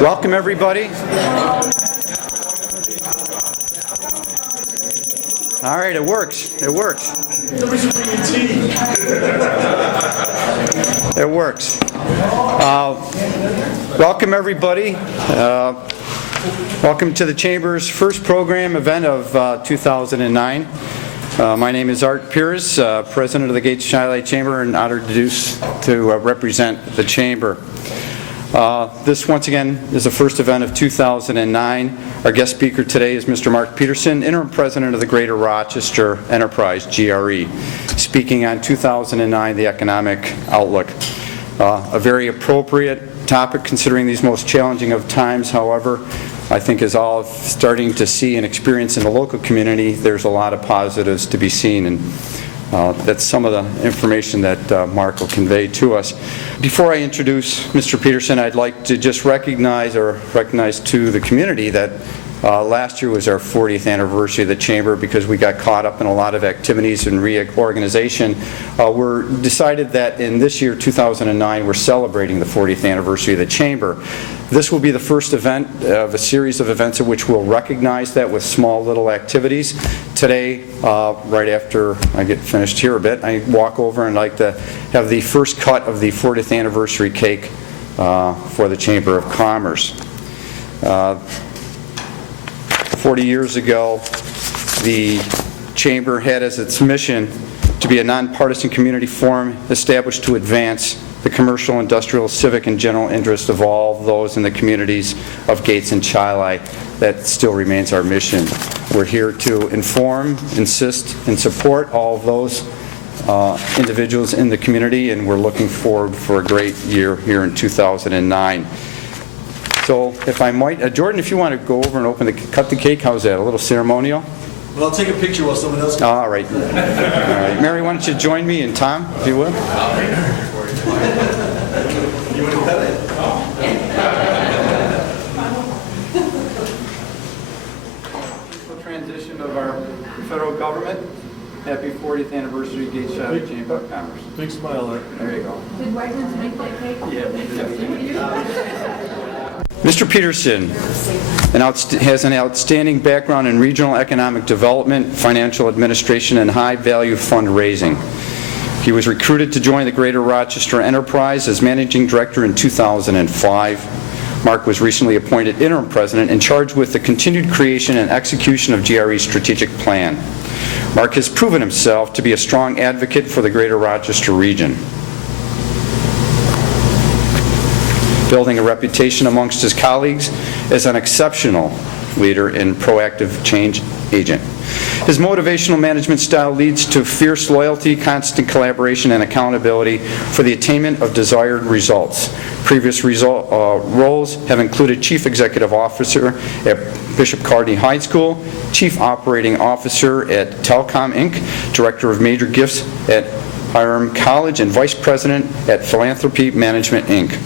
Welcome, everybody. All right, it works. It works. It works. Welcome, everybody. Welcome to the Chamber's first program event of 2009. My name is Art Pierce, President of the Gates-Shiloh Chamber, and honored to represent the Chamber. This, once again, is the first event of 2009. Our guest speaker today is Mr. Mark Peterson, Interim President of the Greater Rochester Enterprise, GRE, speaking on 2009, the economic outlook. A very appropriate topic considering these most challenging of times. However, I think as all starting to see and experience in the local community, there's a lot of positives to be seen, and that's some of the information that Mark will convey to us. Before I introduce Mr. Peterson, I'd like to just recognize to the community that last year was our 40th anniversary of the Chamber. Because we got caught up in a lot of activities and reorganization, we're decided that in this year, 2009, we're celebrating the 40th anniversary of the Chamber. This will be the first event of a series of events in which we'll recognize that with small little activities. Today, right after I get finished here a bit, I walk over and like to have the first cut of the 40th anniversary cake for the Chamber of Commerce. 40 years ago, the Chamber had as its mission to be a nonpartisan community forum established to advance the commercial, industrial, civic, and general interest of all those in the communities of Gates and Shiloh. That still remains our mission. We're here to inform, insist, and support all of those individuals in the community, and we're looking forward for a great year here in 2009. So if I might, Jordan, if you want to go over and cut the cake, how's that? A little ceremonial? Well, I'll take a picture while someone else. All right. All right. Mary, why don't you join me, and Tom, if you will? You want to cut it? Peaceful transition of our federal government. Happy 40th anniversary, Gates-Shiloh Chamber of Commerce. Big smile, Art. There you go. Did Whiteman's make that cake? Yeah. Mr. Peterson has an outstanding background in regional economic development, financial administration, and high-value fundraising. He was recruited to join the Greater Rochester Enterprise as Managing Director in 2005. Mark was recently appointed Interim President and charged with the continued creation and execution of GRE's strategic plan. Mark has proven himself to be a strong advocate for the Greater Rochester region, building a reputation amongst his colleagues as an exceptional leader and proactive change agent. His motivational management style leads to fierce loyalty, constant collaboration, and accountability for the attainment of desired results. Previous roles have included Chief Executive Officer at Bishop Cardinal High School, Chief Operating Officer at Telecom Inc., Director of Major Gifts at Hiram College, and Vice President at Philanthropy Management Inc.,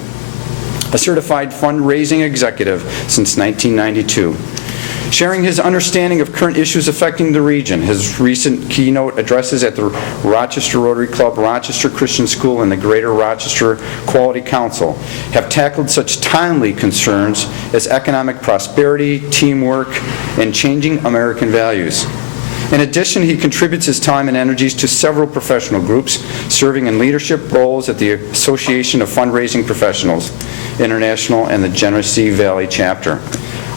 a certified fundraising executive since 1992. Sharing his understanding of current issues affecting the region, his recent keynote addresses at the Rochester Rotary Club, Rochester Christian School, and the Greater Rochester Quality Council have tackled such timely concerns as economic prosperity, teamwork, and changing American values. In addition, he contributes his time and energies to several professional groups, serving in leadership roles at the Association of Fundraising Professionals International and the Genesee Valley Chapter.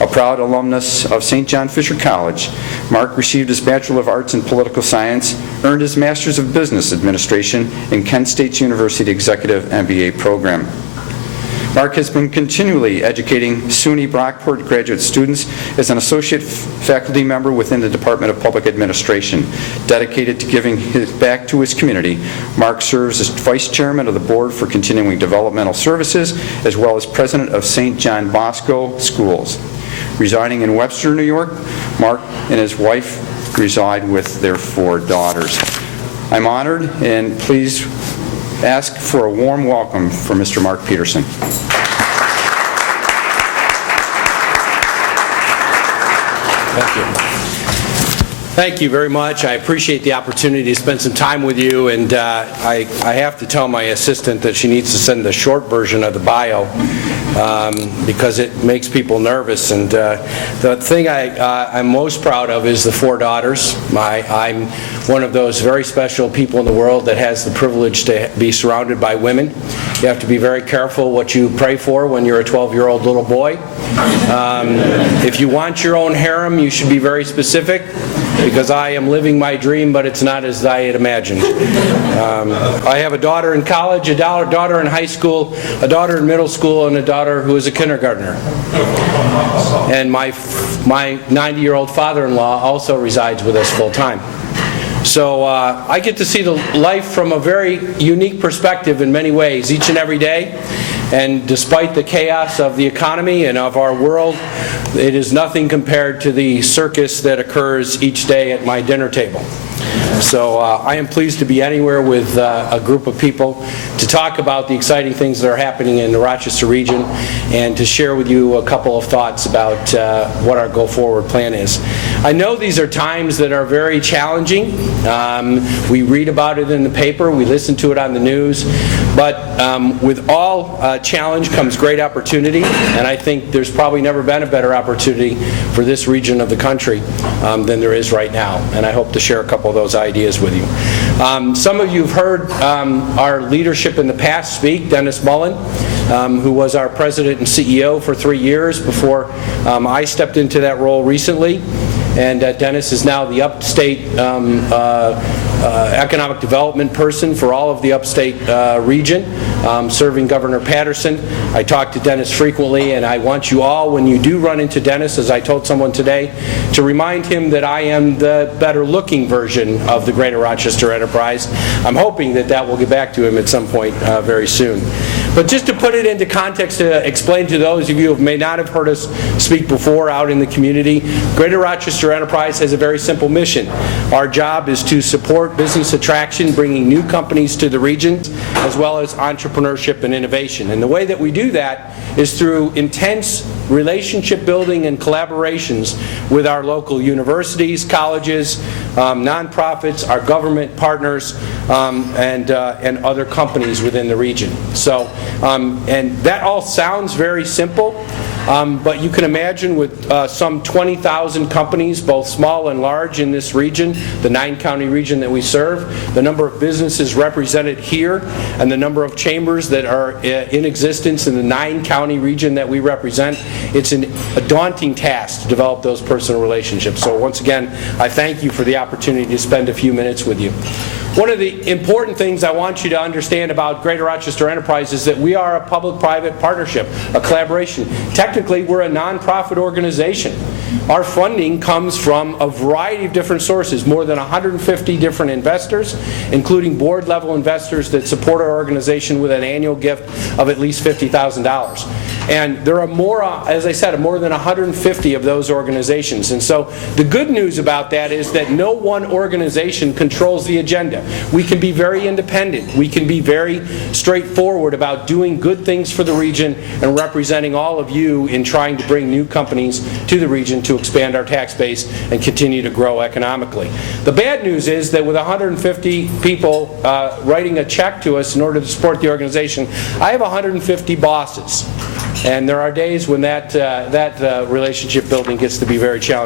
A proud alumnus of St. John Fisher College, Mark received his Bachelor of Arts in Political Science, earned his Master's of Business Administration in Kent State University Executive MBA program. Mark has been continually educating SUNY Brockport graduate students as an associate faculty member within the Department of Public Administration. Dedicated to giving back to his community, Mark serves as Vice Chairman of the Board for Continuing Developmental Services, as well as President of St. John Bosco Schools. Residing in Webster, New York, Mark and his wife reside with their 4 daughters. I'm honored, and please ask for a warm welcome for Mr. Mark Peterson. Thank you. Thank you very much. I appreciate the opportunity to spend some time with you, and I have to tell my assistant that she needs to send the short version of the bio because it makes people nervous. And the thing I'm most proud of is the 4 daughters. I'm one of those very special people in the world that has the privilege to be surrounded by women. You have to be very careful what you pray for when you're a 12-year-old little boy. If you want your own harem, you should be very specific, because I am living my dream, but it's not as I had imagined. I have a daughter in college, a daughter in high school, a daughter in middle school, and a daughter who is a kindergartner. And my 90-year-old father-in-law also resides with us full-time. So I get to see the life from a very unique perspective in many ways, each and every day. And despite the chaos of the economy and of our world, it is nothing compared to the circus that occurs each day at my dinner table. So I am pleased to be anywhere with a group of people to talk about the exciting things that are happening in the Rochester region and to share with you a couple of thoughts about what our go-forward plan is. I know these are times that are very challenging. We read about it in the paper, we listen to it on the news, but with all challenge comes great opportunity, and I think there's probably never been a better opportunity for this region of the country than there is right now, and I hope to share a couple of those ideas with you. Some of you have heard our leadership in the past speak. Dennis Mullen, who was our president and CEO for 3 years before I stepped into that role recently. And Dennis is now the upstate economic development person for all of the upstate region, serving Governor Patterson. I talk to Dennis frequently, and I want you all, when you do run into Dennis, as I told someone today, to remind him that I am the better-looking version of the Greater Rochester enterprise. I'm hoping that that will get back to him at some point very soon. But just to put it into context, to explain to those of you who may not have heard us speak before out in the community, Greater Rochester Enterprise has a very simple mission. Our job is to support business attraction, bringing new companies to the region, as well as entrepreneurship and innovation. And the way that we do that is through intense relationship building and collaborations with our local universities, colleges, nonprofits, our government partners, and other companies within the region. So, and that all sounds very simple, but you can imagine with some 20,000 companies, both small and large in this region, the 9-county region that we serve, the number of businesses represented here, and the number of chambers that are in existence in the 9-county region that we represent, it's a daunting task to develop those personal relationships. So once again, I thank you for the opportunity to spend a few minutes with you. One of the important things I want you to understand about Greater Rochester Enterprise is that we are a public-private partnership, a collaboration. Technically, we're a nonprofit organization. Our funding comes from a variety of different sources, more than 150 different investors, including board-level investors that support our organization with an annual gift of at least $50,000. And there are more, as I said, more than 150 of those organizations. And so the good news about that is that no one organization controls the agenda. We can be very independent. We can be very straightforward about doing good things for the region and representing all of you in trying to bring new companies to the region to expand our tax base and continue to grow economically. The bad news is that with 150 people writing a check to us in order to support the organization, I have 150 bosses. And there are days when that relationship building gets to be very challenging.